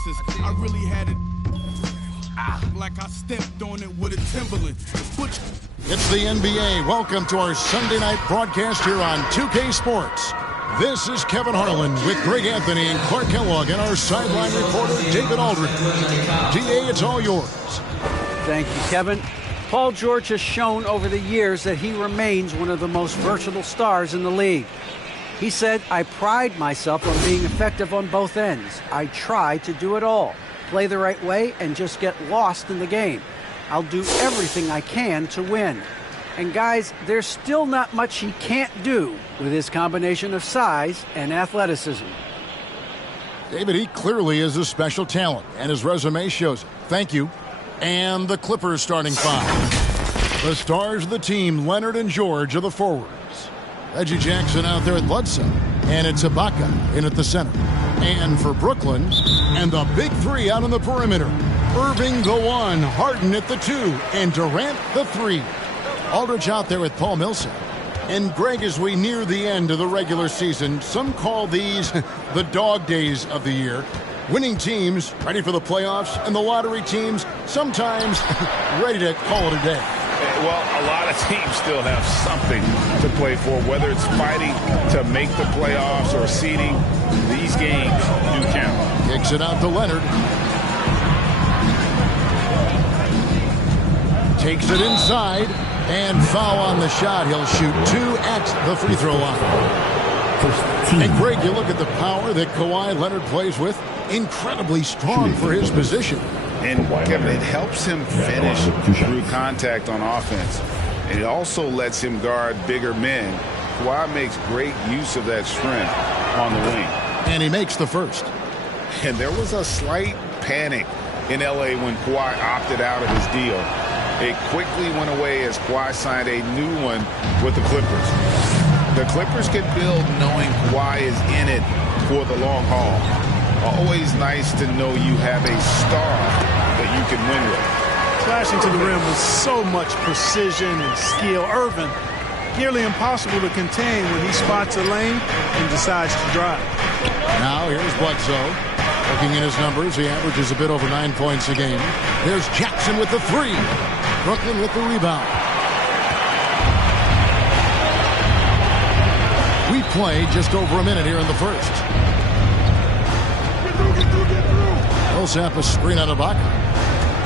senses. I really had it like I stepped on it with a Timberland. It's the NBA. Welcome to our Sunday night broadcast here on 2K Sports. This is Kevin Harlan with Greg Anthony and Clark Kellogg and our sideline reporter, David Aldridge. DA, it's all yours. Thank you, Kevin. Paul George has shown over the years that he remains one of the most versatile stars in the league. He said, "I pride myself on being effective on both ends. I try to do it all, play the right way, and just get lost in the game. I'll do everything I can to win." And guys, there's still not much he can't do with his combination of size and athleticism. David, he clearly is a special talent, and his resume shows it. Thank you. And the Clippers starting five. The stars of the team, Leonard and George, are the forwards. Reggie Jackson out there at Bledsoe. And it's Ibaka in at the center. And for Brooklyn, and the big three out on the perimeter. Irving the one, Harden at the two, and Durant the three. Aldridge out there with Paul Millsap. And Greg, as we near the end of the regular season, some call these the dog days of the year. Winning teams ready for the playoffs, and the lottery teams sometimes ready to call it a day. Well, a lot of teams still have something to play for, whether it's fighting to make the playoffs or seeding. These games do count. Kicks it out to Leonard. Takes it inside, and foul on the shot. He'll shoot two at the free throw line. And Greg, you look at the power that Kawhi Leonard plays with. Incredibly strong for his position. And Kevin, it helps him finish through contact on offense. And it also lets him guard bigger men. Kawhi makes great use of that strength on the wing. And he makes the first. And there was a slight panic in L.A. when Kawhi opted out of his deal. It quickly went away as Kawhi signed a new one with the Clippers. The Clippers can build knowing Kawhi is in it for the long haul. Always nice to know you have a star that you can win with. Slashing to the rim with so much precision and skill. Irvin, nearly impossible to contain when he spots a lane and decides to drive. Now here's Bledsoe. Looking at his numbers, he averages a bit over 9 points a game. There's Jackson with the three. Brooklyn with the rebound. We play just over a minute here in the first. Millsap a screen on Ibaka.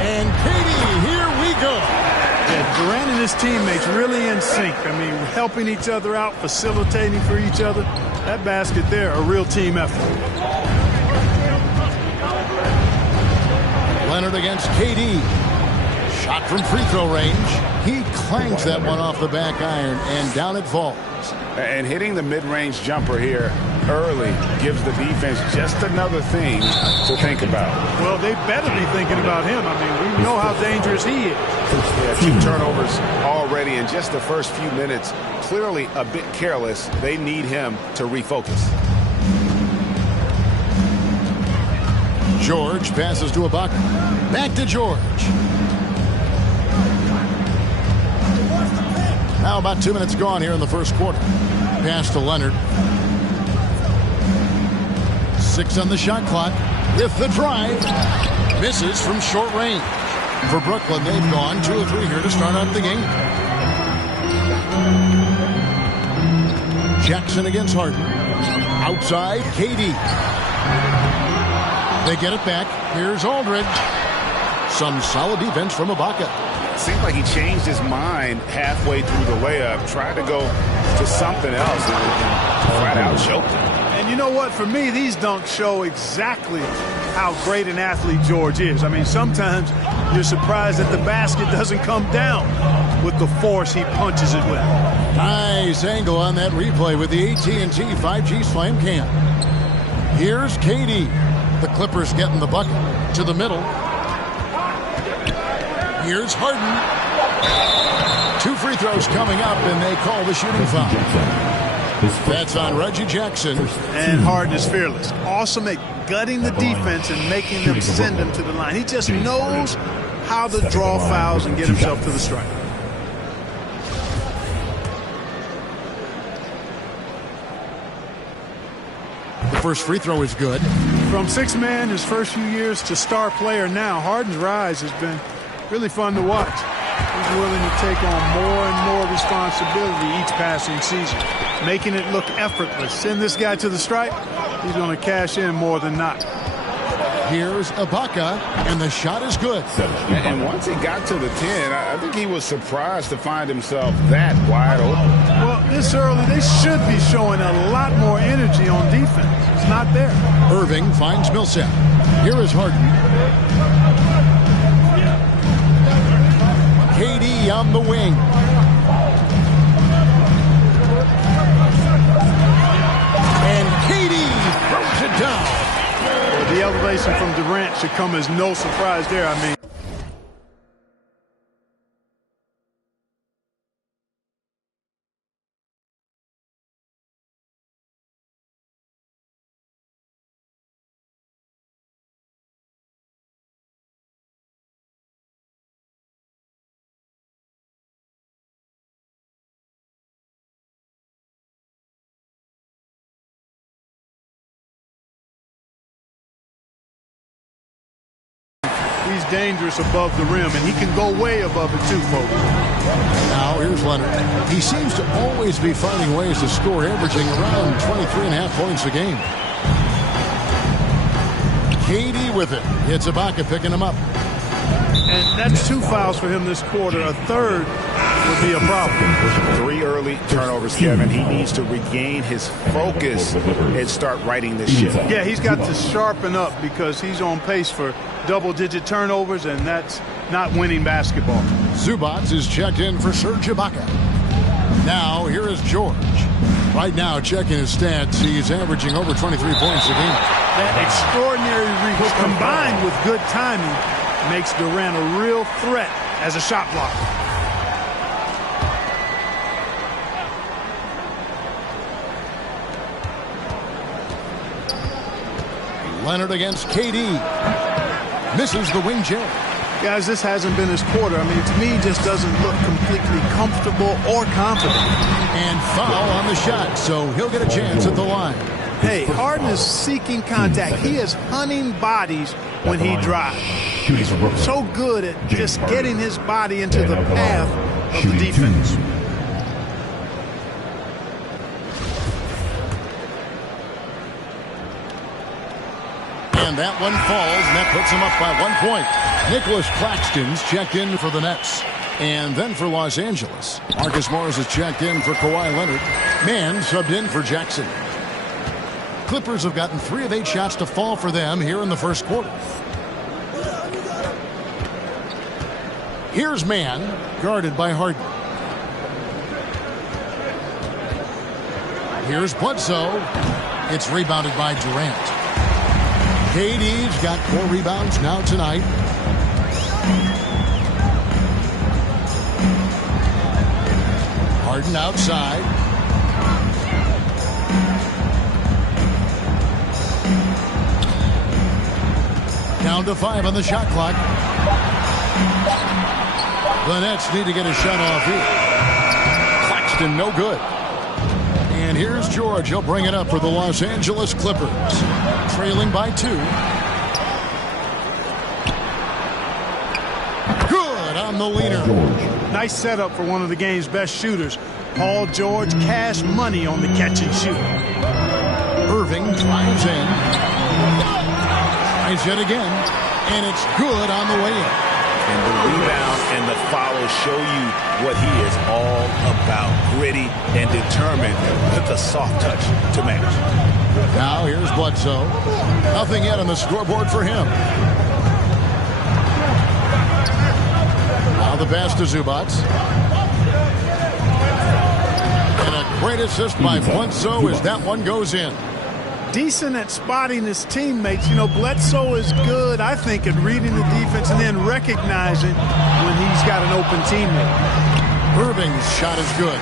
And KD, here we go. Yeah, Durant and his teammates really in sync. I mean, helping each other out, facilitating for each other. That basket there, a real team effort. Leonard against KD. Shot from free throw range. He clangs that one off the back iron, and down it falls. And hitting the mid-range jumper here early gives the defense just another thing to think about. Well, they better be thinking about him. I mean, we know how dangerous he is. Yeah, 2 turnovers already in just the first few minutes. Clearly a bit careless. They need him to refocus. George passes to Ibaka. Back to George. Now about 2 minutes gone here in the first quarter. Pass to Leonard. 6 on the shot clock. With the drive. Misses from short range. For Brooklyn, they've gone 2 of 3 here to start out the game. Jackson against Harden. Outside, KD. They get it back. Here's Aldridge. Some solid defense from Ibaka. Seemed like he changed his mind halfway through the layup, tried to go to something else, and flat out choked him. And you know what? For me, these dunks show exactly how great an athlete George is. I mean, sometimes you're surprised that the basket doesn't come down with the force he punches it with. Nice angle on that replay with the AT&T 5G Slam Cam. Here's KD. The Clippers getting the bucket to the middle. Here's Harden. 2 free throws coming up, and they call the shooting foul. That's on Reggie Jackson. And Harden is fearless. Awesome at gutting the defense and making them send him to the line. He just knows how to draw fouls and get himself to the stripe. The first free throw is good. From six-man his first few years to star player now, Harden's rise has been really fun to watch. He's willing to take on more and more responsibility each passing season, making it look effortless. Send this guy to the stripe, he's going to cash in more than not. Here's Ibaka, and the shot is good. And once he got to the 10, I think he was surprised to find himself that wide open. Well, this early, they should be showing a lot more energy on defense. It's not there. Irving finds Millsap. Here is Harden. KD on the wing. And KD throws it down. The elevation from Durant should come as no surprise there. I mean, he's dangerous above the rim, and he can go way above it too, folks. Now here's Leonard. He seems to always be finding ways to score, averaging around 23.5 points a game. KD with it. It's Ibaka picking him up. And that's 2 fouls for him this quarter. A third would be a problem. 3 early turnovers, Kevin. He needs to regain his focus and start righting this ship. Yeah, he's got to sharpen up because he's on pace for double-digit turnovers, and that's not winning basketball. Zubac is checked in for Serge Ibaka. Now, here is George. Right now, checking his stats, he's averaging over 23 points a game. That extraordinary reach combined with good timing makes Durant a real threat as a shot blocker. Leonard against KD. Misses the wing jab. Guys, this hasn't been his quarter. I mean, to me, just doesn't look completely comfortable or confident. And foul on the shot, so he'll get a chance at the line. Hey, Harden is seeking contact. He is hunting bodies when he drives. So good at just getting his body into the path of the defense. And that one falls, and that puts him up by 1 point. Nicholas Claxton's checked in for the Nets. And then for Los Angeles, Marcus Morris is checked in for Kawhi Leonard. Mann subbed in for Jackson. Clippers have gotten 3 of 8 shots to fall for them here in the first quarter. Here's Mann, guarded by Harden. Here's Bledsoe. It's rebounded by Durant. KD's got 4 rebounds now tonight. Harden outside. Down to 5 on the shot clock. The Nets need to get a shot off here. Claxton no good. And here's George. He'll bring it up for the Los Angeles Clippers. Trailing by 2. Good on the leaner. Nice setup for one of the game's best shooters. Paul George, cash money on the catch and shoot. Irving drives in. Tries yet again. And it's good on the way in. And the rebound and the follow show you what he is all about. Gritty and determined with the soft touch to match. Now here's Bledsoe. Nothing yet on the scoreboard for him. Now the pass to Zubac. And a great assist by Bledsoe as that one goes in. Decent at spotting his teammates. You know, Bledsoe is good, I think, at reading the defense and then recognizing when he's got an open teammate. Irving's shot is good.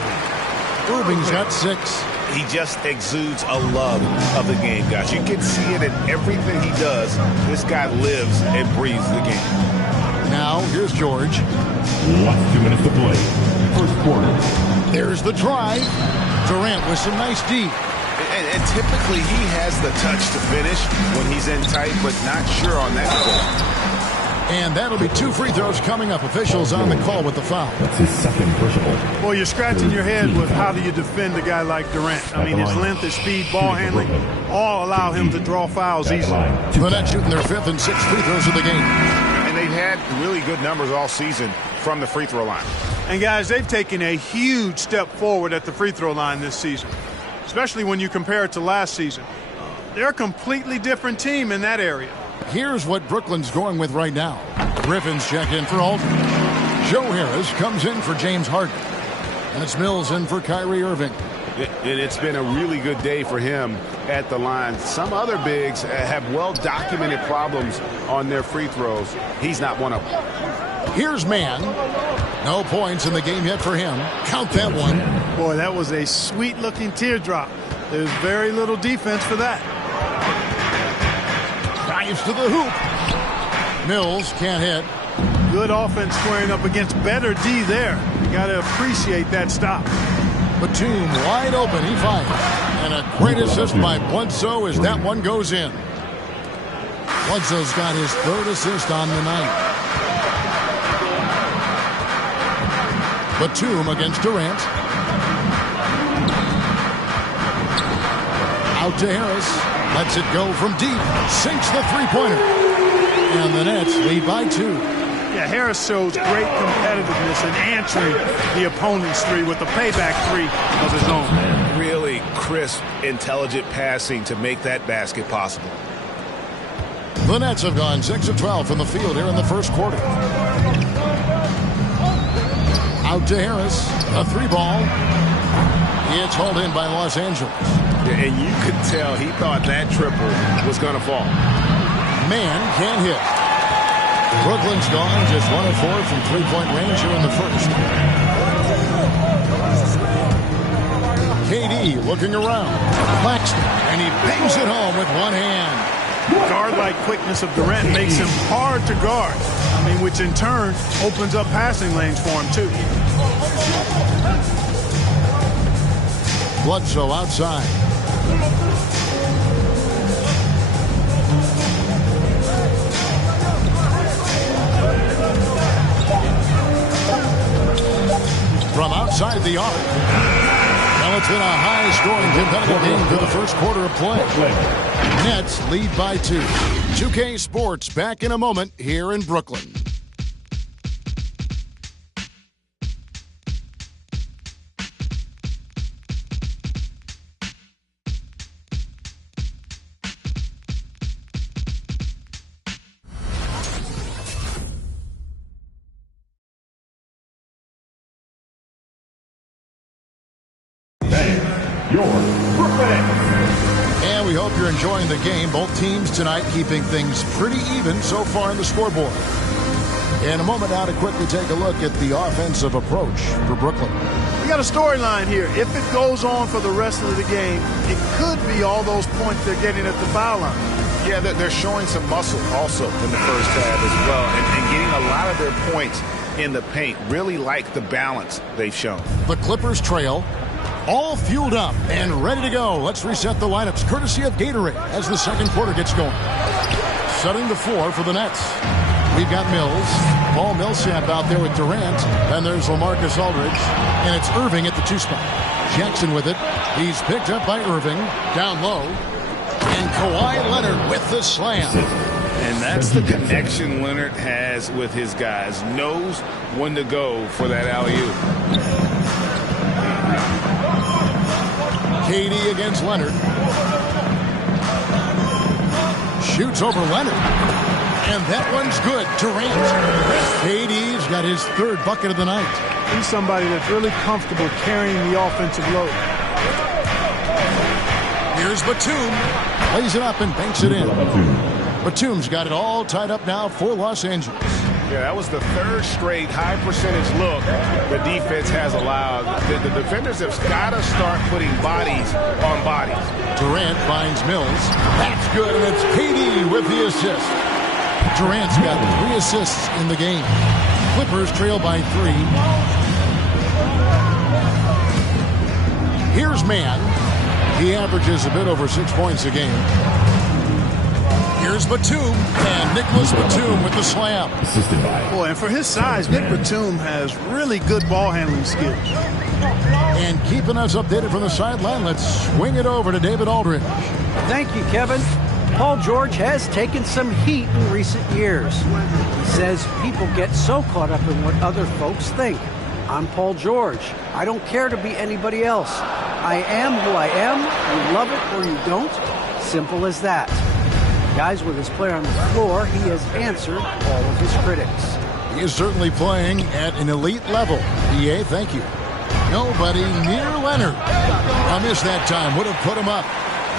Irving's got 6. He just exudes a love of the game, guys. You can see it in everything he does. This guy lives and breathes the game. Now, here's George. Last 2 minutes to play. First quarter. There's the drive. Durant with some nice D. And typically he has the touch to finish when he's in tight, but not sure on that play. And that'll be 2 free throws coming up. Officials on the call with the foul. That's his second personal. Well, you're scratching your head with how do you defend a guy like Durant. I mean, his length, his speed, ball handling, all allow him to draw fouls easily. The Nets shooting their 5th and 6th free throws of the game. And they've had really good numbers all season from the free throw line. And, guys, they've taken a huge step forward at the free throw line this season, especially when you compare it to last season. They're a completely different team in that area. Here's what Brooklyn's going with right now. Griffin's checked in for Aldridge. Joe Harris comes in for James Harden. And it's Mills in for Kyrie Irving. It's been a really good day for him at the line. Some other bigs have well-documented problems on their free throws. He's not one of them. Here's Mann. No points in the game yet for him. Count that one. Boy, that was a sweet-looking teardrop. There's very little defense for that. Dives to the hoop. Mills can't hit. Good offense squaring up against better D there. You got to appreciate that stop. Batum wide open. He fires. And a great assist by Bledsoe as that one goes in. Bledsoe's got his 3rd assist on the night. Batum against Durant. Out to Harris. Lets it go from deep. Sinks the three-pointer. And the Nets lead by 2. Yeah, Harris shows great competitiveness in answering the opponent's three with the payback three of his own. Really crisp, intelligent passing to make that basket possible. The Nets have gone 6 of 12 from the field here in the first quarter. Out to Harris. A 3-ball. It's hauled in by Los Angeles. And you could tell he thought that triple was going to fall. Mann can't hit. Brooklyn's gone just 1 of 4 from 3-point range here in the first. KD looking around. Claxton, and he bangs it home with one hand. Guard-like quickness of Durant makes him hard to guard. I mean, which in turn opens up passing lanes for him, too. Bledsoe outside. From outside the arc. Well, it's been a high-scoring competitive game for the first quarter of play. Nets lead by 2. 2K Sports back in a moment here in Brooklyn. And we hope you're enjoying the game. Both teams tonight keeping things pretty even so far in the scoreboard. In a moment now to quickly take a look at the offensive approach for Brooklyn. We got a storyline here. If it goes on for the rest of the game, it could be all those points they're getting at the foul line. Yeah, they're showing some muscle also in the first half as well, and getting a lot of their points in the paint. Really like the balance they've shown. The Clippers trail. All fueled up and ready to go. Let's reset the lineups courtesy of Gatorade as the second quarter gets going. Setting the floor for the Nets. We've got Mills. Paul Millsap out there with Durant. Then there's LaMarcus Aldridge. And it's Irving at the 2 spot. Jackson with it. He's picked up by Irving. Down low. And Kawhi Leonard with the slam. And that's the connection Leonard has with his guys. Knows when to go for that alley-oop. KD against Leonard. Shoots over Leonard. And that one's good. Durant. KD's got his 3rd bucket of the night. He's somebody that's really comfortable carrying the offensive load. Here's Batum. Lays it up and banks it in. Batum's got it all tied up now for Los Angeles. Yeah, that was the 3rd straight high percentage look the defense has allowed. The defenders have got to start putting bodies on bodies. Durant finds Mills. That's good, and it's KD with the assist. Durant's got 3 assists in the game. Clippers trail by 3. Here's Mann. He averages a bit over 6 points a game. Here's Batum, and Nicholas Batum with the slam. Boy, and for his size, Nick Batum has really good ball handling skills. And keeping us updated from the sideline, let's swing it over to David Aldridge. Thank you, Kevin. Paul George has taken some heat in recent years. He says people get so caught up in what other folks think. I'm Paul George. I don't care to be anybody else. I am who I am. You love it or you don't. Simple as that. Guys, with his player on the floor, he has answered all of his critics. He is certainly playing at an elite level. EA, thank you. Nobody near Leonard. I missed that time. Would have put him up.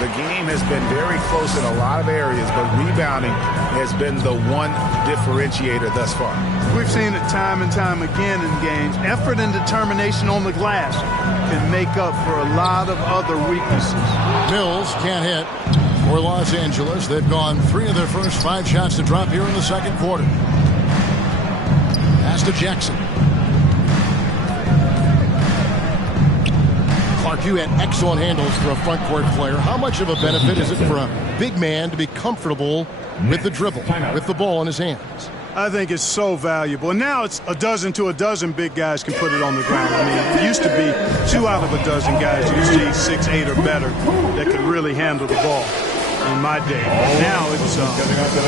The game has been very close in a lot of areas, but rebounding has been the one differentiator thus far. We've seen it time and time again in games. Effort and determination on the glass can make up for a lot of other weaknesses. Mills can't hit. For Los Angeles, they've gone 3 of their first 5 shots to drop here in the second quarter. Pass to Jackson. Clark, you had excellent handles for a front court player. How much of a benefit is it for a big man to be comfortable with the dribble, with the ball in his hands? I think it's so valuable. And now it's a dozen to a dozen big guys can put it on the ground. I mean, it used to be 2 out of a dozen guys you see 6, 8 or better that could really handle the ball in my day. Now it's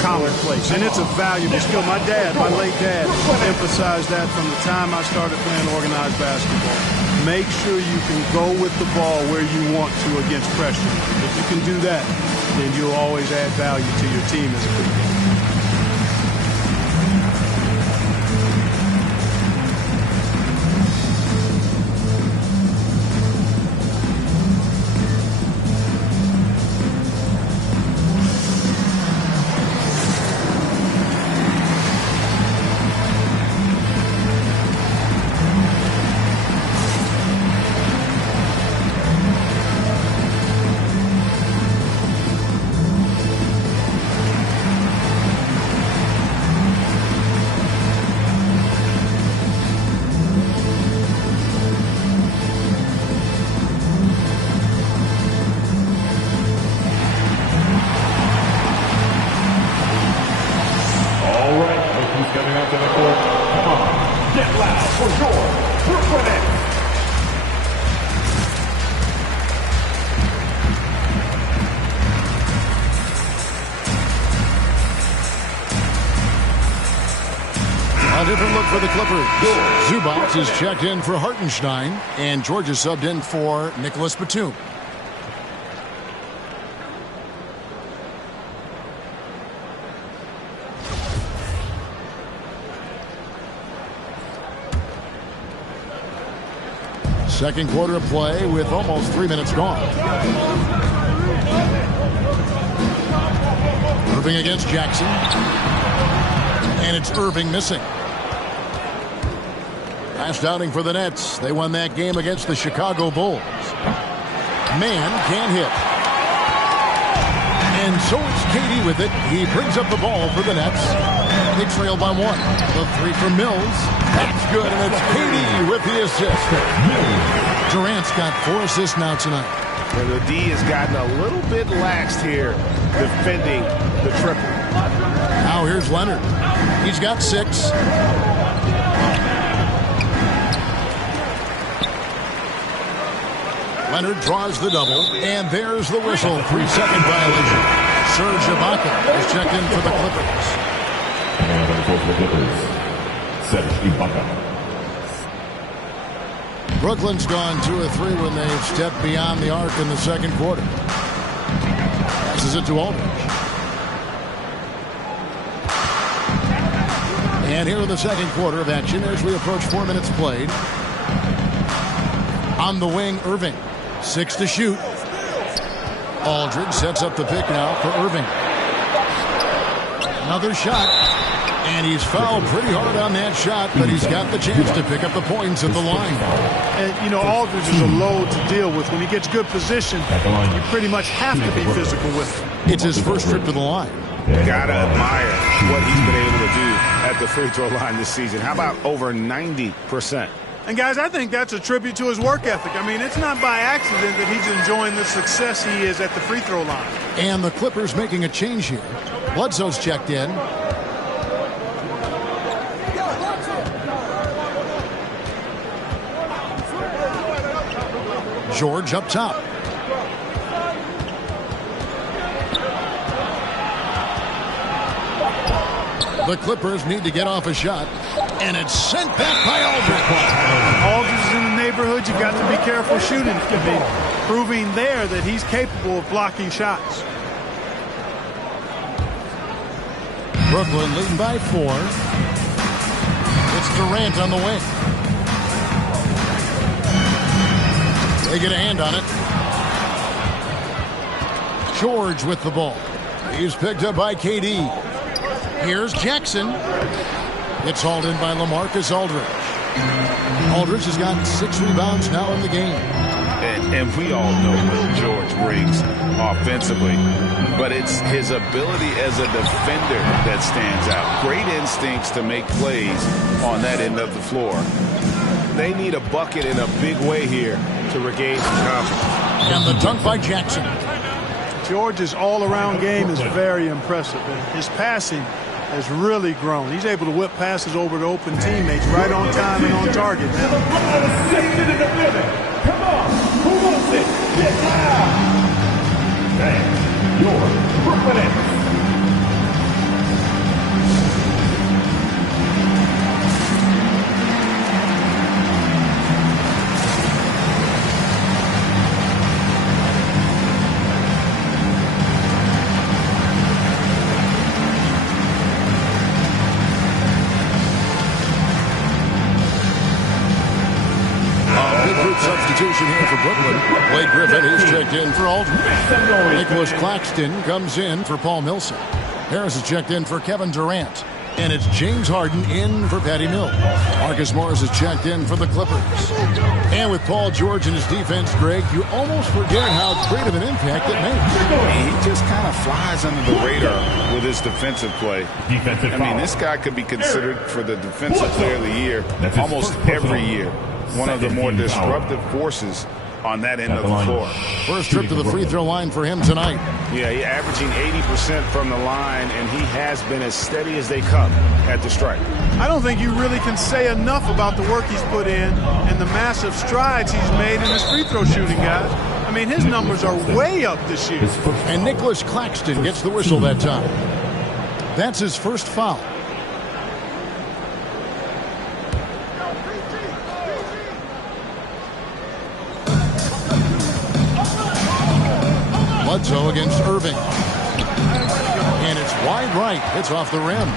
commonplace, and it's a valuable skill. My late dad, emphasized that from the time I started playing organized basketball. Make sure you can go with the ball where you want to against pressure. If you can do that, then you'll always add value to your team as a big man. Different look for the Clippers. Zubac is checked in for Hartenstein, and George is subbed in for Nicholas Batum. Second quarter of play with almost 3 minutes gone. Irving against Jackson. And it's Irving missing. Last outing for the Nets. They won that game against the Chicago Bulls. Man can't hit. And so it's KD with it. He brings up the ball for the Nets. They trail by 1. The 3 from Mills. That's good, and it's KD with the assist. Durant's got 4 assists now tonight. And the D has gotten a little bit laxed here defending the triple. Now here's Leonard. He's got 6. Leonard draws the double, and there's the whistle. 3-second violation. Serge Ibaka is checked in for the Clippers. And for the Clippers, Serge Ibaka. Brooklyn's gone 2 of 3 when they've stepped beyond the arc in the second quarter. Passes it to Aldridge. And here in the second quarter of action as we approach 4 minutes played. On the wing, Irving. 6 to shoot. Aldridge sets up the pick now for Irving. Another shot. And he's fouled pretty hard on that shot, but he's got the chance to pick up the points at the line. And, you know, Aldridge is a load to deal with. When he gets good position, you pretty much have to be physical with him. It's his first trip to the line. Gotta admire what he's been able to do at the free throw line this season. How about over 90%? And, guys, I think that's a tribute to his work ethic. I mean, it's not by accident that he's enjoying the success he is at the free throw line. And the Clippers making a change here. Bledsoe's checked in. George up top. The Clippers need to get off a shot. And it's sent back by Aldridge. Aldridge is in the neighborhood. You've got to be careful shooting. I mean, proving there that he's capable of blocking shots. Brooklyn leading by 4. It's Durant on the wing. They get a hand on it. George with the ball. He's picked up by KD. Here's Jackson. It's hauled in by LaMarcus Aldridge. Aldridge has got 6 rebounds now in the game. And we all know what George brings offensively, but it's his ability as a defender that stands out. Great instincts to make plays on that end of the floor. They need a bucket in a big way here to regain some confidence. And the dunk by Jackson. George's all-around game is very impressive, and his passing has really grown. He's able to whip passes over to open teammates right on time and on target now. Come on, who wants it? Get down! And your Brooklyn Nets. Substitution here for Brooklyn. Blake Griffin is checked in for Aldridge. Nicholas Claxton comes in for Paul Millsap. Harris is checked in for Kevin Durant. And it's James Harden in for Patty Mills. Marcus Morris is checked in for the Clippers. And with Paul George and his defense, Greg, you almost forget how great of an impact it makes. He just kind of flies under the radar with his defensive play. I mean, this guy could be considered for the defensive player of the year almost every year. One of the more disruptive forces on that end of the floor. First trip to the free throw line for him tonight. Yeah, he's averaging 80% from the line, and he has been as steady as they come at the stripe. I don't think you really can say enough about the work he's put in and the massive strides he's made in his free throw shooting, guys. I mean, his numbers are way up this year. And Nicholas Claxton gets the whistle that time. That's his first foul. Bledsoe against Irving. And it's wide right. It's off the rim.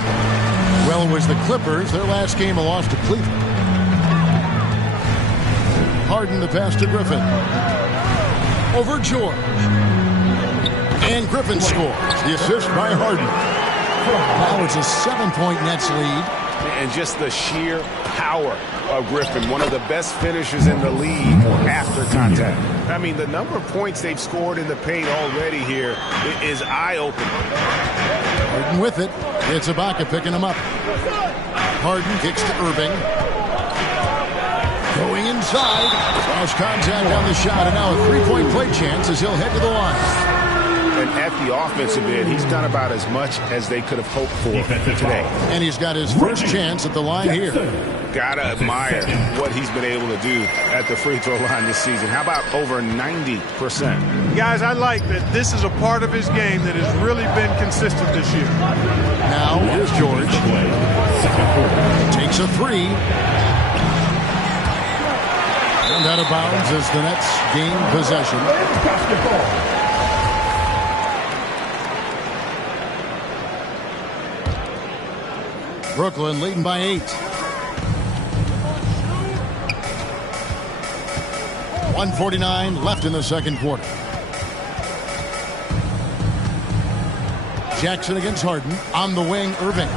Well, it was the Clippers. Their last game a loss to Cleveland. Harden the pass to Griffin. Over George. And Griffin scores. The assist by Harden. Now it's a 7-point Nets lead. And just the sheer power of Griffin, one of the best finishers in the league after contact. I mean, the number of points they've scored in the paint already here is eye-opening. Harden with it. It's Ibaka picking him up. Harden kicks to Irving. Going inside. Cross contact on the shot, and now a three-point play chance as he'll head to the line. And at the offensive end, he's done about as much as they could have hoped for today. And he's got his first chance at the line here. Gotta admire what he's been able to do at the free throw line this season. How about over 90%? Guys, I like that this is a part of his game that has really been consistent this year. Now here's George. Takes a three. And out of bounds as the Nets gain possession. Brooklyn leading by 8. 1:49 left in the second quarter. Jackson against Harden. On the wing, Irving.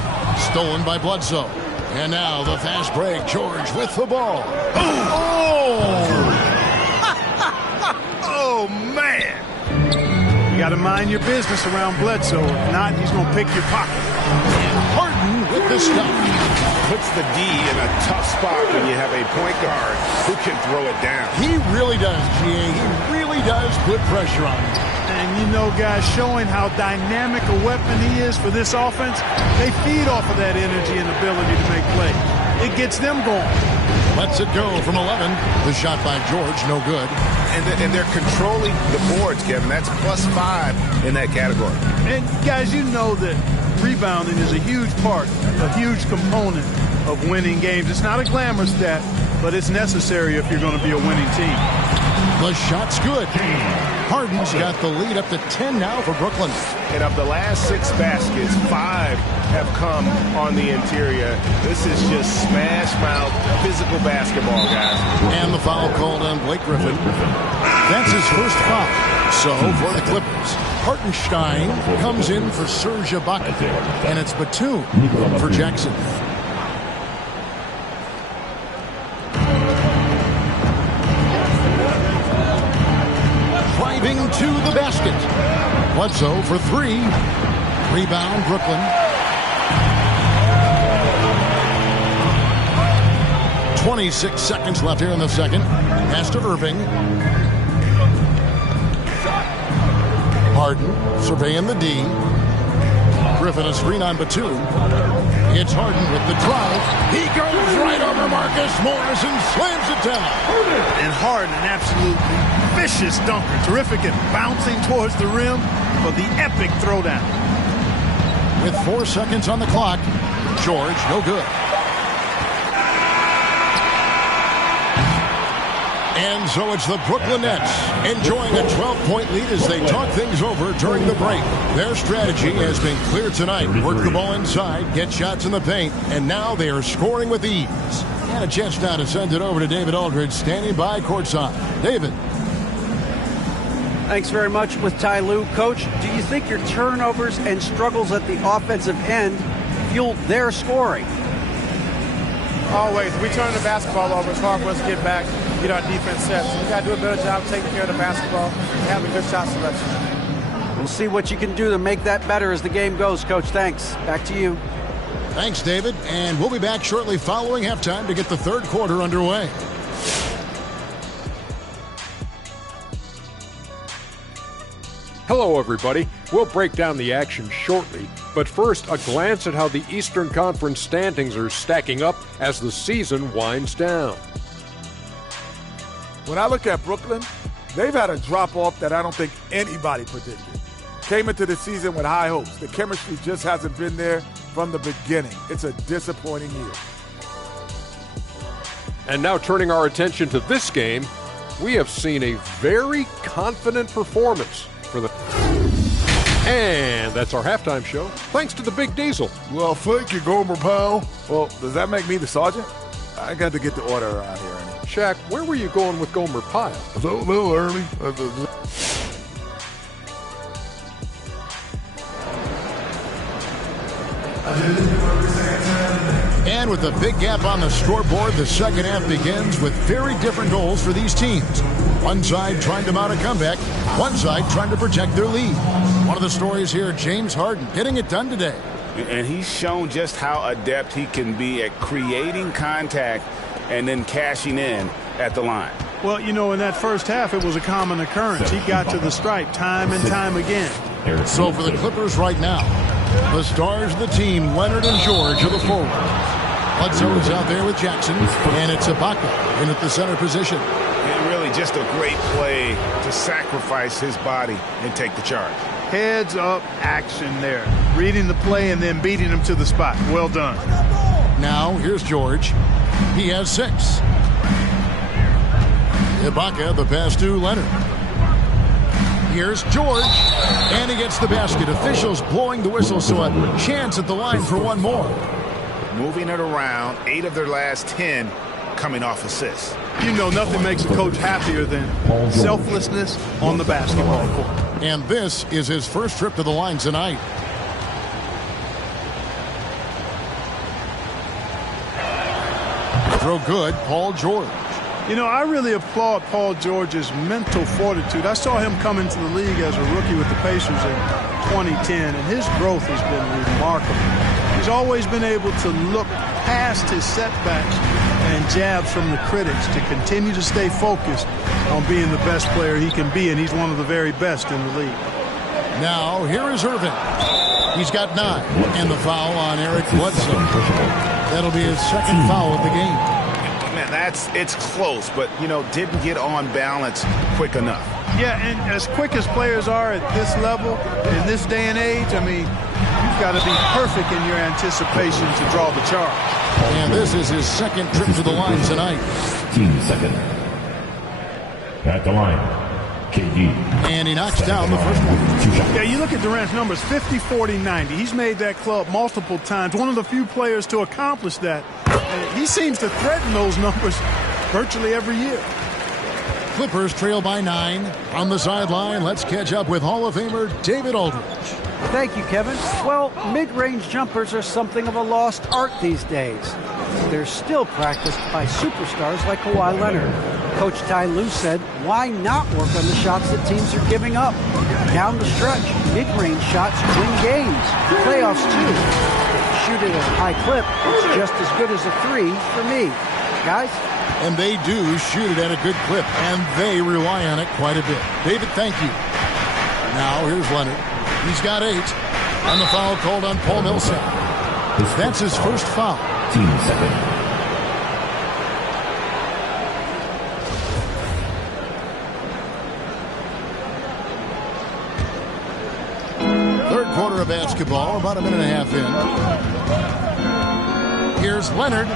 Stolen by Bledsoe. And now the fast break. George with the ball. Oh! Oh, man! You got to mind your business around Bledsoe. If not, he's going to pick your pocket. And Harden with the stop. puts the D in a tough spot when you have a point guard who can throw it down. He really does, GA. He really does put pressure on him. And you know, guys, showing how dynamic a weapon he is for this offense, they feed off of that energy and ability to make plays. It gets them going. Lets it go from 11. The shot by George, no good. And they're controlling the boards, Kevin. That's +5 in that category. And, guys, you know that rebounding is a huge part, a huge component of winning games. It's not a glamour stat, but it's necessary if you're going to be a winning team. The shot's good. Harden's got the lead up to 10 now for Brooklyn. And of the last 6 baskets, 5 have come on the interior. This is just smash mouth physical basketball, guys. And the foul called on Blake Griffin. That's his first foul. So for the Clippers, Hartenstein comes in for Serge Ibaka. And it's Batum for Jackson. Driving to the basket. Bledsoe for 3. Rebound, Brooklyn. 26 seconds left here in the second. Pass to Irving. Harden surveying the D. Griffin a screen on Batum. It's Harden with the drive. He goes right over Marcus Morris and slams it down. And Harden, an absolutely vicious dunker. Terrific at bouncing towards the rim, but the epic throwdown. With 4 seconds on the clock, George, no good. And so it's the Brooklyn Nets enjoying a 12-point lead as they talk things over during the break. Their strategy has been clear tonight. Work the ball inside, get shots in the paint, and now they are scoring with ease. And a chance now to send it over to David Aldridge, standing by courtside. David. Thanks very much with Ty Lue. Coach, do you think your turnovers and struggles at the offensive end fueled their scoring? Always. We turn the basketball over. It's hard for us to get back, get our defense set. So we got to do a better job taking care of the basketball and having good shot selection. We'll see what you can do to make that better as the game goes, Coach. Thanks. Back to you. Thanks, David. And we'll be back shortly following halftime to get the third quarter underway. Hello, everybody. We'll break down the action shortly, but first, a glance at how the Eastern Conference standings are stacking up as the season winds down. When I look at Brooklyn, they've had a drop-off that I don't think anybody predicted. Came into the season with high hopes. The chemistry just hasn't been there from the beginning. It's a disappointing year. And now turning our attention to this game, we have seen a very confident performance for the... And that's our halftime show, thanks to the Big Diesel. Well, thank you, Gomer Powell. Well, does that make me the sergeant? I got to get the order around here, Ernie. Shaq, where were you going with Gomer Pyle? I don't know, Ernie. And with a big gap on the scoreboard, the second half begins with very different goals for these teams. One side trying to mount a comeback, one side trying to protect their lead. One of the stories here, James Harden getting it done today. And he's shown just how adept he can be at creating contact and then cashing in at the line. Well, you know, in that first half, it was a common occurrence. He got to the stripe time and time again. So for the Clippers right now, the stars of the team, Leonard and George, are the forwards. Bledsoe is out there with Jackson, and it's Ibaka in at the center position. And really just a great play to sacrifice his body and take the charge. Heads up action there. Reading the play and then beating him to the spot. Well done. Now, here's George. He has 6. Ibaka, the pass to Leonard. Here's George, and he gets the basket. Officials blowing the whistle, so a chance at the line for one more. Moving it around, 8 of their last 10 coming off assists. You know, nothing makes a coach happier than selflessness on the basketball court. And this is his first trip to the line tonight. Throw good, Paul George. You know, I really applaud Paul George's mental fortitude. I saw him come into the league as a rookie with the Pacers in 2010, and his growth has been remarkable. He's always been able to look past his setbacks and jabs from the critics to continue to stay focused on being the best player he can be, and he's one of the very best in the league. Now, here is Irving. He's got 9, and the foul on Eric Bledsoe. That'll be his second foul of the game. Man, it's close, but, didn't get on balance quick enough. Yeah, and as quick as players are at this level, in this day and age, I mean, you've got to be perfect in your anticipation to draw the charge. And this is his second trip to the line tonight. Team second. At the line, KD. And he knocks down the first one. Yeah, you look at Durant's numbers, 50, 40, 90. He's made that club multiple times. One of the few players to accomplish that. And he seems to threaten those numbers virtually every year. Clippers trail by 9. On the sideline, let's catch up with Hall of Famer David Aldridge. Thank you, Kevin. Well, mid-range jumpers are something of a lost art these days. They're still practiced by superstars like Kawhi Leonard. Coach Ty Lue said, why not work on the shots that teams are giving up? Down the stretch, mid-range shots win games. Playoffs, too. Shoot it at a high clip, it's just as good as a 3 for me. Guys? And they do shoot it at a good clip, and they rely on it quite a bit. David, thank you. Now, here's Leonard. He's got 8. And the foul called on Paul Millsap. That's his first foul. Team second. Third quarter of basketball, about a minute and a half in. Here's Leonard.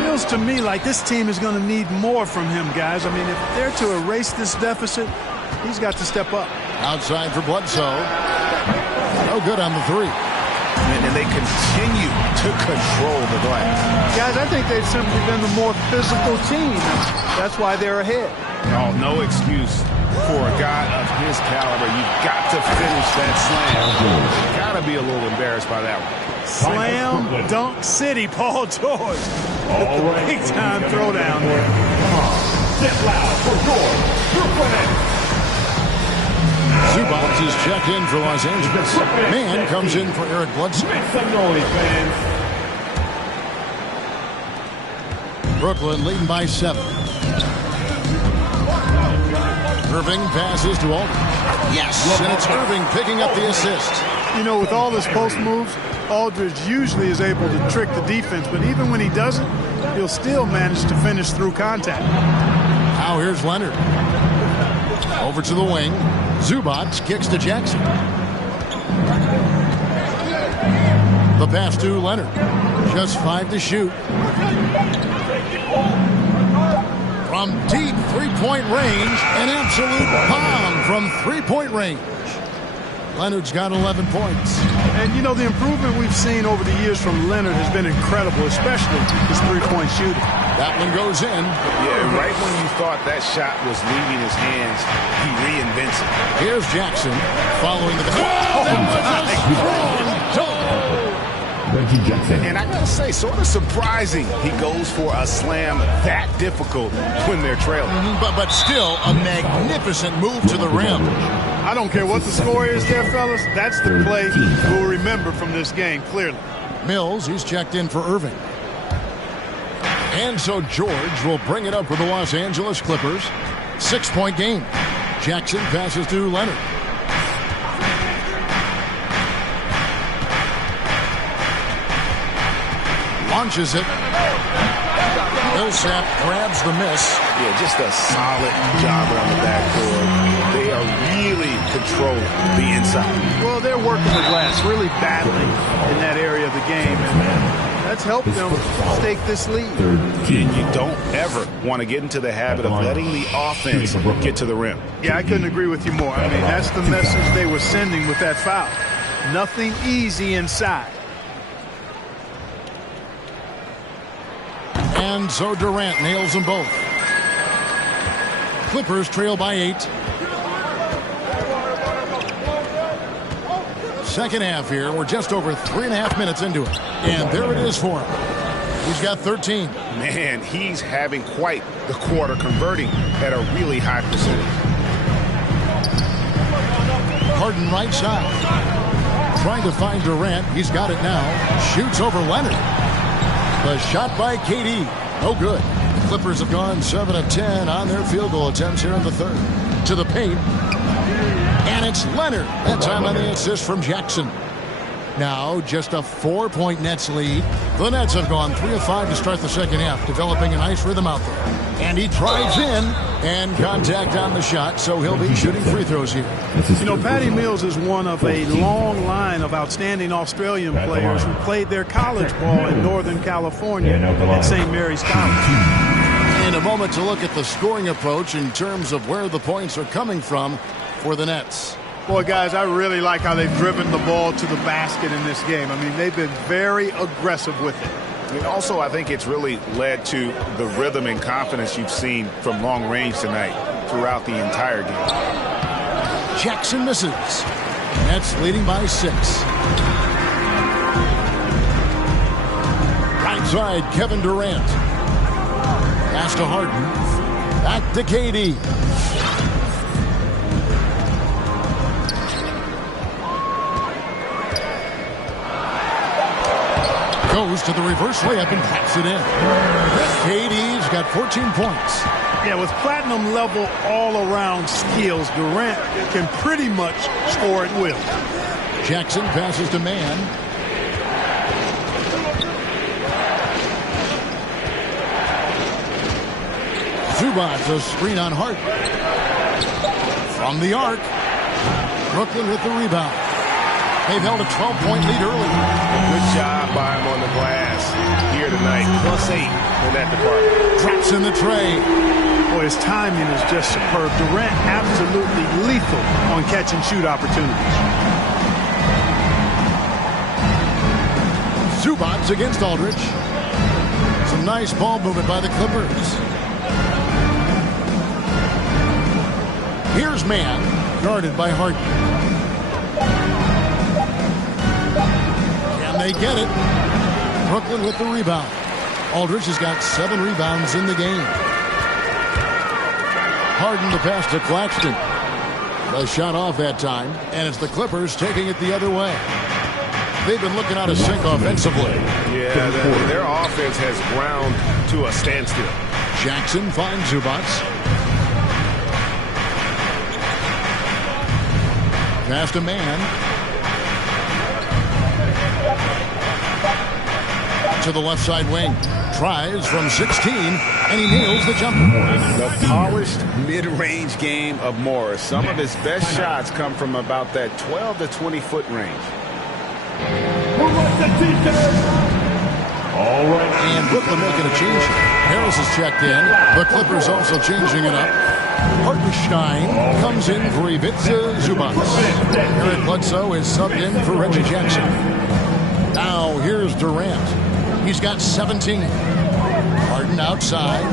Feels to me like this team is going to need more from him, guys. I mean, if they're to erase this deficit, he's got to step up. Outside for Bledsoe. No good on the 3. And they continue to control the glass. Guys, I think they've simply been the more physical team. That's why they're ahead. Oh, no excuse for a guy of his caliber. You've got to finish that slam. You've got to be a little embarrassed by that one. Slam dunk city, Paul George. With the big-time throwdown there. Get loud for George. Brooklyn. Zubac is checked in for Los Angeles. Man comes in for Eric Bledsoe. Make some noise, fans. Brooklyn leading by 7. Irving passes to Aldridge. Yes, and it's Irving picking up the assist. You know, with all his post moves, Aldridge usually is able to trick the defense, but even when he doesn't, he'll still manage to finish through contact. Now here's Leonard. Over to the wing. Zubac kicks to Jackson. The pass to Leonard. Just 5 to shoot. From deep three-point range, an absolute bomb from three-point range. Leonard's got 11 points. And, you know, the improvement we've seen over the years from Leonard has been incredible, especially his three-point shooting. That one goes in. Yeah, right when you thought that shot was leaving his hands, he reinvents it. Here's Jackson following the... Oh, that was a strong dunk. Reggie Jackson. And I gotta say, sort of surprising he goes for a slam that difficult when they're trailing. But still, a magnificent move to the rim. I don't care what the score is there, fellas. That's the play we'll remember from this game, clearly. Mills, he's checked in for Irving. And so George will bring it up for the Los Angeles Clippers. 6-point game. Jackson passes to Leonard. Launches it. Millsap grabs the miss. Yeah, just a solid job around the backboard. They are really controlling the inside. Well, they're working the glass, really battling in that area of the game. And that's helped them stake this lead. You don't ever want to get into the habit of letting the offense get to the rim. Yeah, I couldn't agree with you more. I mean, that's the message they were sending with that foul. Nothing easy inside. And so Durant nails them both. Clippers trail by 8. Second half here. We're just over 3.5 minutes into it. And there it is for him. He's got 13. Man, he's having quite the quarter, converting at a really high percentage. Harden right side. trying to find Durant. He's got it now. Shoots over Leonard. The shot by KD. No good. The Clippers have gone 7 of 10 on their field goal attempts here in the third. To the paint. And it's Leonard. That time on the assist from Jackson. Now just a 4-point Nets lead. The Nets have gone 3 of 5 to start the second half, developing a nice rhythm out there. And he drives in, and contact on the shot, so he'll be shooting free throws here. You know, Patty Mills is one of a long line of outstanding Australian players who played their college ball in Northern California at St. Mary's College. In a moment to look at the scoring approach in terms of where the points are coming from for the Nets. Boy, guys, I really like how they've driven the ball to the basket in this game. I mean, they've been very aggressive with it. And also, I think it's really led to the rhythm and confidence you've seen from long range tonight throughout the entire game. Jackson misses. Nets leading by 6. Right side, Kevin Durant. Pass to Harden. Back to KD. Goes to the reverse layup and taps it in. KD's got 14 points. Yeah, with platinum level all-around skills, Durant can pretty much score at will. Jackson passes to Mann. Zubac, a screen on Hart. From the arc. Brooklyn with the rebound. They've held a 12-point lead early. Good job by him on the glass here tonight. +8 in that department. Traps in the tray. Boy, his timing is just superb. Durant absolutely lethal on catch-and-shoot opportunities. Zubac against Aldridge. Some nice ball movement by the Clippers. Here's Mann, guarded by Harden. They get it. Brooklyn with the rebound. Aldridge has got 7 rebounds in the game. Harden the pass to Claxton. The shot off that time, and it's the Clippers taking it the other way. They've been looking out of sync offensively. Yeah, their offense has ground to a standstill. Jackson finds Zubac. Pass to Mann. To the left side wing. Tries from 16, and he nails the jumper. The polished mid-range game of Morris. Some of his best shots come from about that 12 to 20-foot range. And Brooklyn making a change. Harris is checked in. The Clippers also changing it up. Hartenstein comes in for Ivica Zubac. Eric Bledsoe is subbed in for Reggie Jackson. Now here's Durant. He's got 17. Harden outside.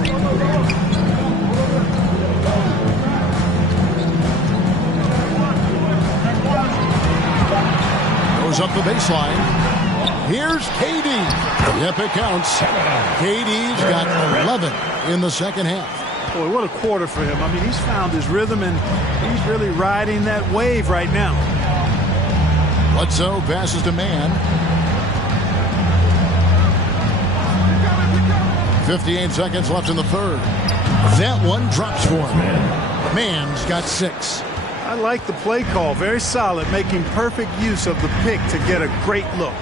Goes up the baseline. Here's KD. Yep, it counts. KD's got 11 in the second half. Boy, what a quarter for him. I mean, he's found his rhythm, and he's really riding that wave right now. Bledsoe passes to Mann. 58 seconds left in the third. That one drops for him. Mann's got 6. I like the play call. Very solid, making perfect use of the pick to get a great look.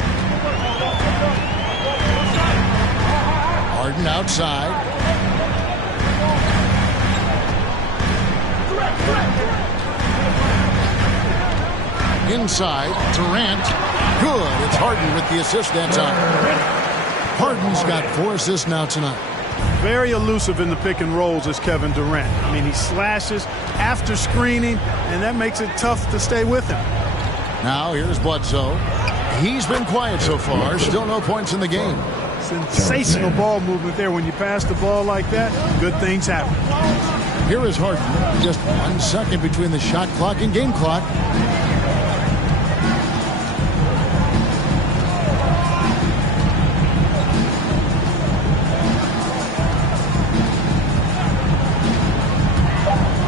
Harden outside. Inside, Durant. Good. It's Harden with the assist that time. Harden's got 4 assists now tonight. Very elusive in the pick and rolls is Kevin Durant. I mean, he slashes after screening, and that makes it tough to stay with him. Now here's Bledsoe. He's been quiet so far. Still no points in the game. Sensational ball movement there. When you pass the ball like that, good things happen. Here is Harden. Just 1 second between the shot clock and game clock.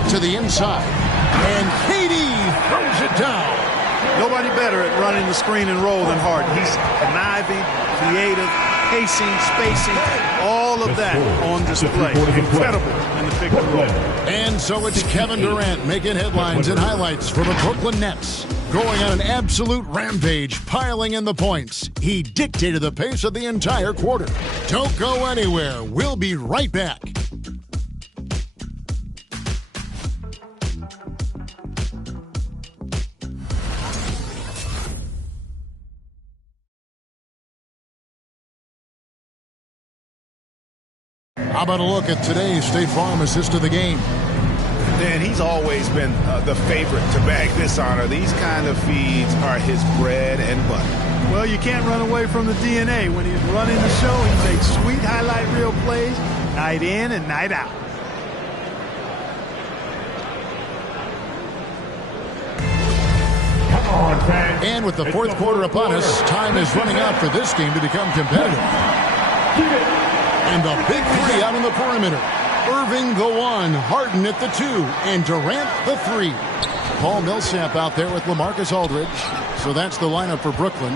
To the inside, and KD throws it down. Nobody better at running the screen and roll than Harden. He's conniving, creative, pacing, spacing, all of that on display. Incredible in the pick and roll. And so it's Kevin Durant making headlines and highlights for the Brooklyn Nets. Going on an absolute rampage, piling in the points. He dictated the pace of the entire quarter. Don't go anywhere. We'll be right back. How about a look at today's State Farm assist of the game? Dan, he's always been the favorite to bag this honor. These kind of feeds are his bread and butter. Well, you can't run away from the DNA. When he's running the show, he makes sweet highlight reel plays night in and night out. And with the fourth quarter upon us, time is running out for this game to become competitive. And the big three out on the perimeter. Irving the 1, Harden at the 2, and Durant the 3. Paul Millsap out there with LaMarcus Aldridge. So that's the lineup for Brooklyn.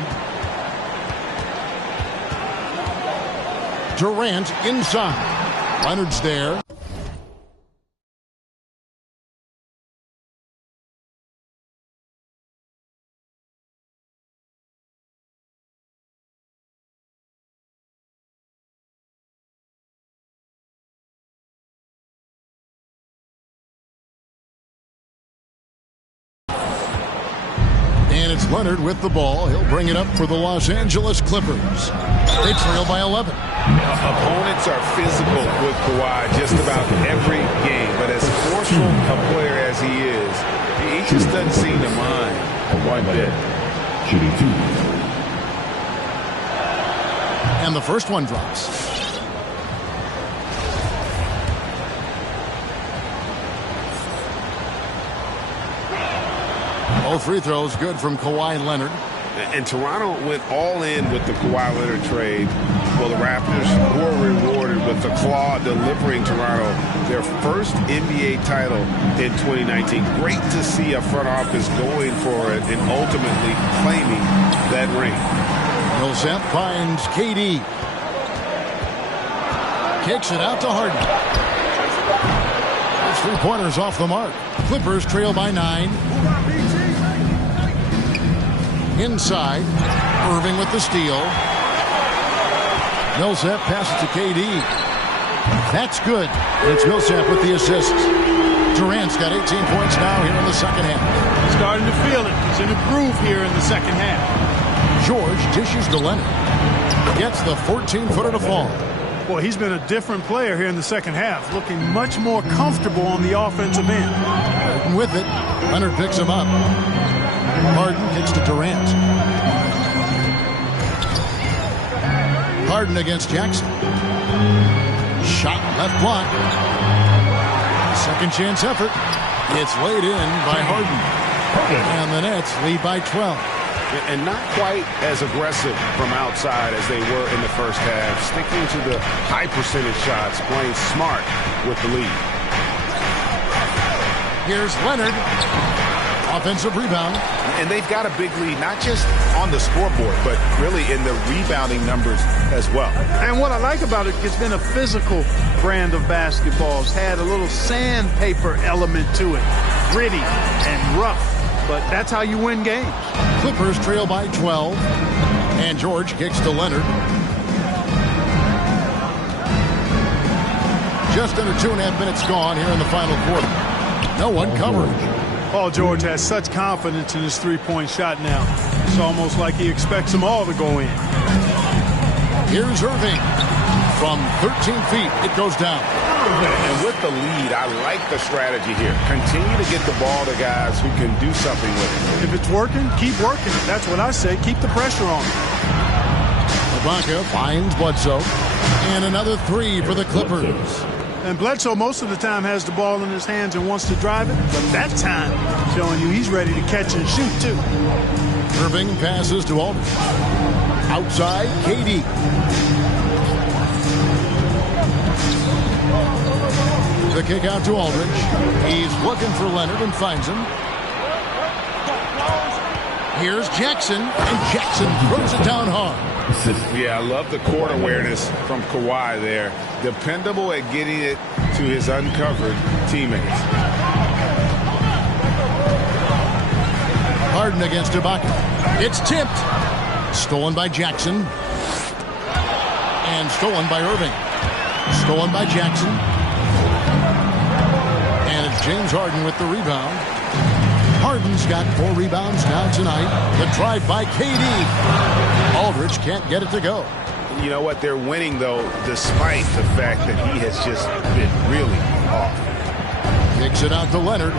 Durant inside. Leonard's there. And it's Leonard with the ball. He'll bring it up for the Los Angeles Clippers. They trail by 11. Opponents are physical with Kawhi just about every game, but as forceful a player as he is, he just doesn't seem to mind one bit. Shooting 2. And the first one drops. Both free throws good from Kawhi Leonard. And Toronto went all in with the Kawhi Leonard trade. Well, the Raptors were rewarded with the claw delivering Toronto their first NBA title in 2019. Great to see a front office going for it and ultimately claiming that ring. Millsap finds KD. Kicks it out to Harden. Those 3-pointers off the mark. Clippers trail by 9. Inside, Irving with the steal. Millsap passes to KD. That's good. And it's Millsap with the assist. Durant's got 18 points now here in the second half. Starting to feel it. He's in a groove here in the second half. George dishes to Leonard. Gets the 14-footer to fall. Boy, he's been a different player here in the second half, looking much more comfortable on the offensive end. And with it, Leonard picks him up. Harden kicks to Durant. Harden against Jackson. Shot left block. Second chance effort. It's laid in by Harden. And the Nets lead by 12. And not quite as aggressive from outside as they were in the first half. Sticking to the high percentage shots, playing smart with the lead. Here's Leonard. Offensive rebound. And they've got a big lead, not just on the scoreboard, but really in the rebounding numbers as well. And what I like about it, it's been a physical brand of basketball. It's had a little sandpaper element to it. Gritty and rough. But that's how you win games. Clippers trail by 12. And George kicks to Leonard. Just under 2.5 minutes gone here in the final quarter. No one coverage. Paul George has such confidence in his three-point shot now. It's almost like he expects them all to go in. Here's Irving. From 13 feet, it goes down. And with the lead, I like the strategy here. Continue to get the ball to guys who can do something with it. If it's working, keep working it. That's what I say. Keep the pressure on. Ibaka finds Bledsoe. And another three for the Clippers. And Bledsoe most of the time has the ball in his hands and wants to drive it. But that time, showing you he's ready to catch and shoot, too. Irving passes to Aldridge. Outside, KD. The kick out to Aldridge. He's looking for Leonard and finds him. Here's Jackson, and Jackson throws it down hard. Yeah, I love the court awareness from Kawhi there. Dependable at getting it to his uncovered teammates. Harden against Ibaka. It's tipped. Stolen by Jackson. And stolen by Irving. Stolen by Jackson. And it's James Harden with the rebound. Harden's got 4 rebounds now tonight. The drive by KD. Aldridge can't get it to go. You know what? They're winning, though, despite the fact that he has just been really off. Kicks it out to Leonard.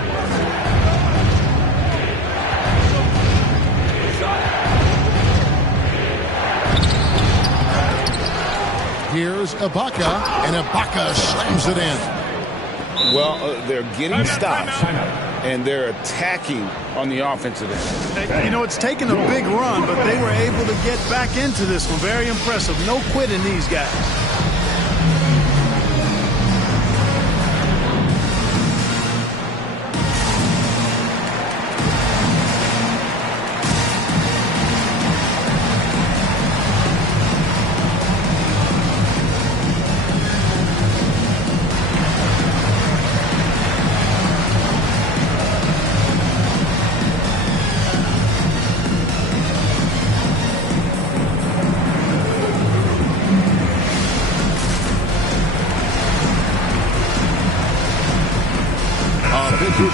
Here's Ibaka, and Ibaka slams it in. Well, they're getting stops, and they're attacking on the offensive end. You know, it's taken a big run, but they were able to get back into this one. Very impressive. No quitting these guys.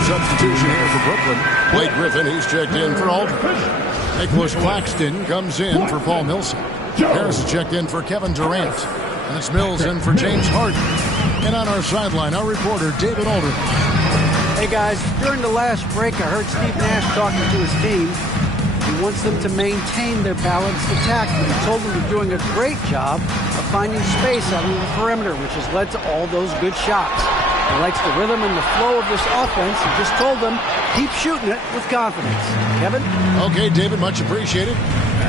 Substitution here for Brooklyn. Blake Griffin, he's checked in for Aldridge. Nicholas Claxton comes in for Paul Millsap. Harris is checked in for Kevin Durant. And it's Mills in for James Harden. And on our sideline, our reporter, David Aldridge. Hey, guys, during the last break, I heard Steve Nash talking to his team. He wants them to maintain their balanced attack, but he told them they're doing a great job of finding space out on the perimeter, which has led to all those good shots. He likes the rhythm and the flow of this offense. He just told them, keep shooting it with confidence. Kevin? Okay, David, much appreciated.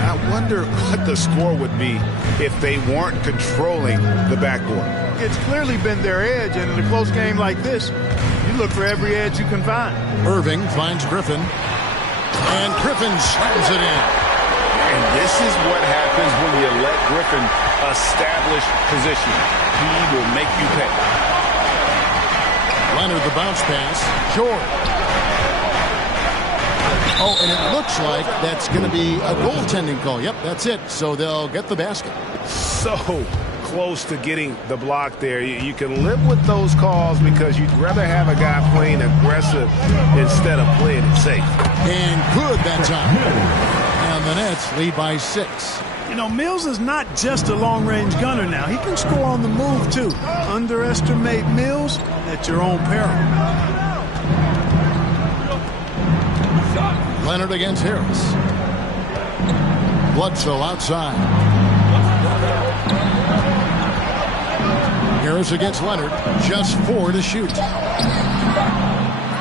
I wonder what the score would be if they weren't controlling the backboard. It's clearly been their edge, and in a close game like this, you look for every edge you can find. Irving finds Griffin, and Griffin slams it in. And this is what happens when you let Griffin establish position. He will make you pay. Leonard, the bounce pass. George. Oh, and it looks like that's going to be a goaltending call. Yep, that's it. So they'll get the basket. So close to getting the block there. You can live with those calls because you'd rather have a guy playing aggressive instead of playing it safe. And good that time. And the Nets lead by 6. You know, Mills is not just a long-range gunner now. He can score on the move, too. Underestimate Mills at your own peril. Leonard against Harris. Bledsoe outside. Harris against Leonard. Just 4 to shoot.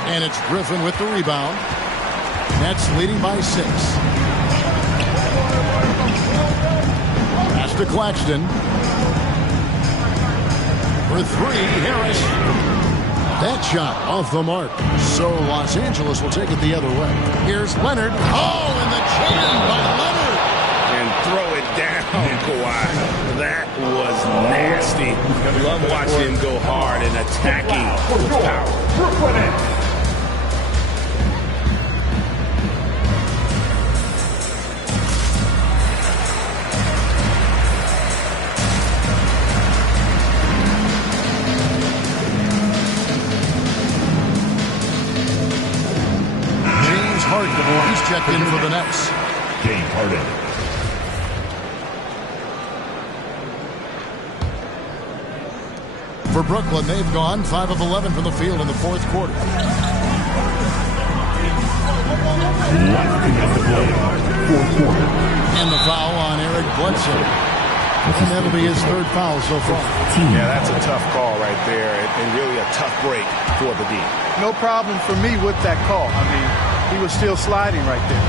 And it's Griffin with the rebound. Nets leading by 6. Pass to Claxton. For 3, Harris. That shot off the mark. So Los Angeles will take it the other way. Here's Leonard. Oh, and the jam by Leonard. And throw it down, Kawhi. That was nasty. Love watching him go hard and attacking with power. He's checked in for the Nets. James Harden. For Brooklyn, they've gone 5 of 11 from the field in the 4th quarter. And the foul on Eric Bledsoe. And that'll be his 3rd foul so far. Yeah, that's a tough call right there, and really a tough break for the D. No problem for me with that call. I mean, he was still sliding right there.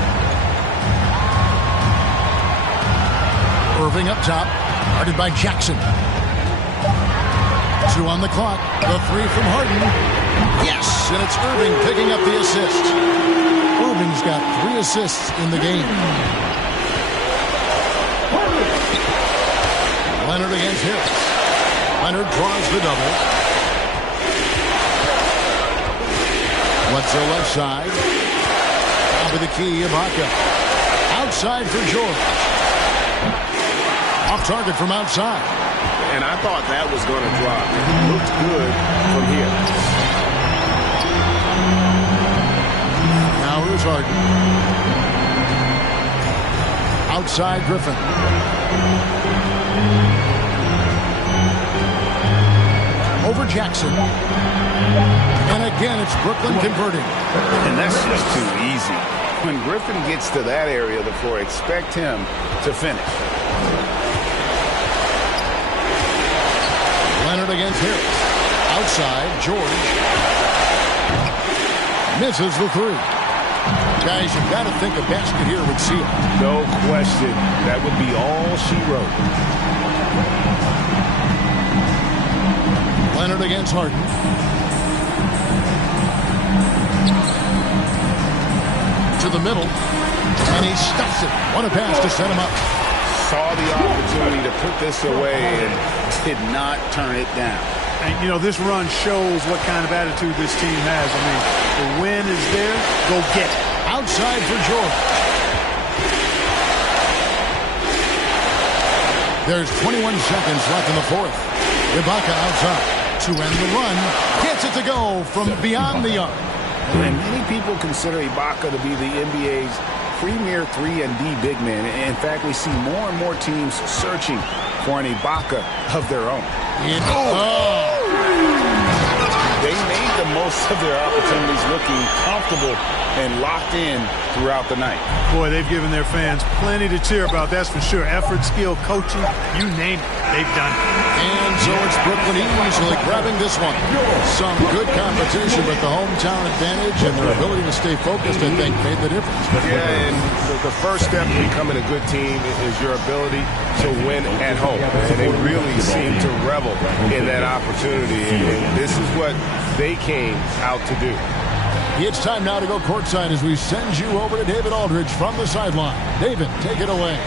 Irving up top, guarded by Jackson. 2 on the clock. The 3 from Harden. Yes, and it's Irving picking up the assist. Irving's got 3 assists in the game. Leonard against Harris. Leonard draws the double. Bledsoe left side. Top of the key, Ibaka. Outside for George. Off target from outside. And I thought that was going to drop. It looked good from here. Now here's Harden. Outside Griffin. Over Jackson. And again, it's Brooklyn converting. And that's just too easy. When Griffin gets to that area of the floor, expect him to finish. Leonard against Harris. Outside, George. Misses the 3. Guys, you've got to think a basket here would seal it. No question. That would be all she wrote. Leonard against Harden. To the middle. And he stuffs it. What a pass to set him up. Saw the opportunity to put this away and did not turn it down. And, you know, this run shows what kind of attitude this team has. I mean, the win is there. Go get it. Outside for George. There's 21 seconds left in the 4th. Ibaka outside to end the run. Gets it to go from beyond the arc. And many people consider Ibaka to be the NBA's premier 3 and D big man. In fact, we see more and more teams searching for an Ibaka of their own. They made the most of their opportunities, looking comfortable and locked in throughout the night. Boy, they've given their fans plenty to cheer about, that's for sure. Effort, skill, coaching, you name it, they've done it. And so it's Brooklyn easily grabbing this one. Some good competition, but the hometown advantage and their ability to stay focused, I think, made the difference. Yeah, and the first step to becoming a good team is your ability to win at home. And they really seem to revel in that opportunity. And this is what they came out to do. It's time now to go courtside as we send you over to David Aldridge from the sideline. David, take it away.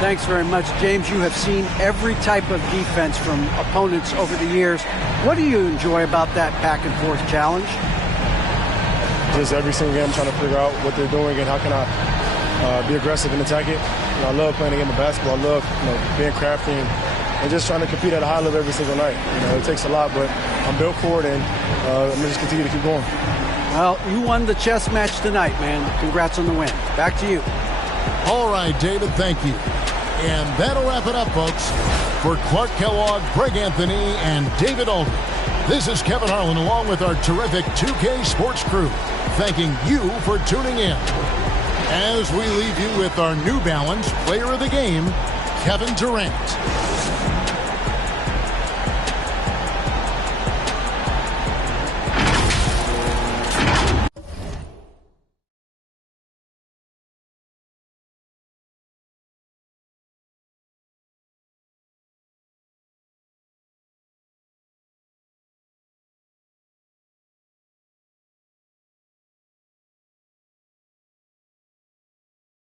Thanks very much, James. You have seen every type of defense from opponents over the years. What do you enjoy about that back-and-forth challenge? Just every single game I'm trying to figure out what they're doing and how can I be aggressive and attack it. You know, I love playing the game of basketball. I love being crafty and just trying to compete at a high level every single night. You know, it takes a lot, but I'm built for it, and I'm going to just continue to keep going. Well, you won the chess match tonight, man. Congrats on the win. Back to you. All right, David, thank you. And that'll wrap it up, folks. For Clark Kellogg, Greg Anthony, and David Aldridge, this is Kevin Harlan along with our terrific 2K Sports crew, thanking you for tuning in. As we leave you with our New Balance Player of the Game, Kevin Durant.